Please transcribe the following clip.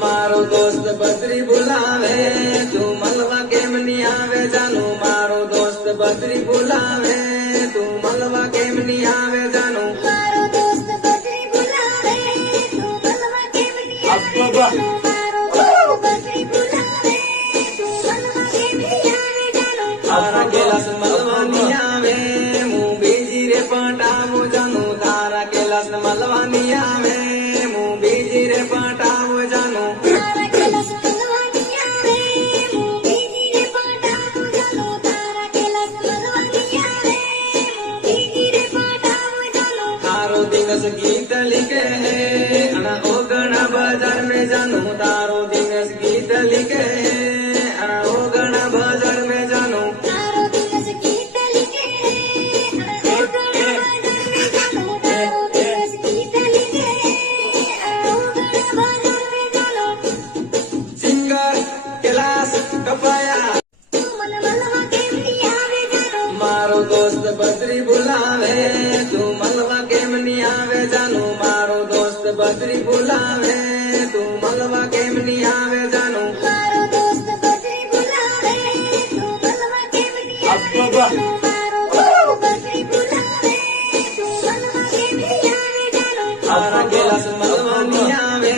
मारो दोस्त बद्री बुलावे तू मलवा केम नी आवे जानू मारो दोस्त बद्री बुलावे तू मलवा केम नी आवे जानू मारो दोस्त बद्री बुलावे तू मलवा केम नी आवे जानू मारो दोस्त बद्री बुलावे तू मलवा केम नी आवे जानू तारा कैलाश मलवा नी आवे मुं बीजी रे पटावो जानू तारा कैलाश मलवा नी आवे मुं बीजी रे पटावो जानू तारा कैलाश मलवा नी आवे मुं बीजी रे पटावो जानू तारा कैलाश मलवा नी आवे मुं बीजी रे पटावो जानू तारो दिवस गीत लिखे है अना ओगणा बाजार में जानू तारो दिवस गीत लिखे है अना ओगणा बाजार में जानू तारो दिवस गीत लिखे ओगणा बाजार में जानू तारो दिवस गीत लिखे ओगणा बाजार में जानू सिंगर कैलाश कपाया तू मन मलवा केम नी आवे जानू मारो दोस्त बद्री बुलावे तू मलवा केम नी आवे जानू मारो दोस्त बद्री बुलावे तू मलवा केम नी आवे जानू मारो दोस्त बद्री बुलावे तू मलवा केम नी आवे जानू मारो दोस्त बद्री बुलावे तू मलवा केम नी आवे जानू तारा कैलाश मलवा नी आवे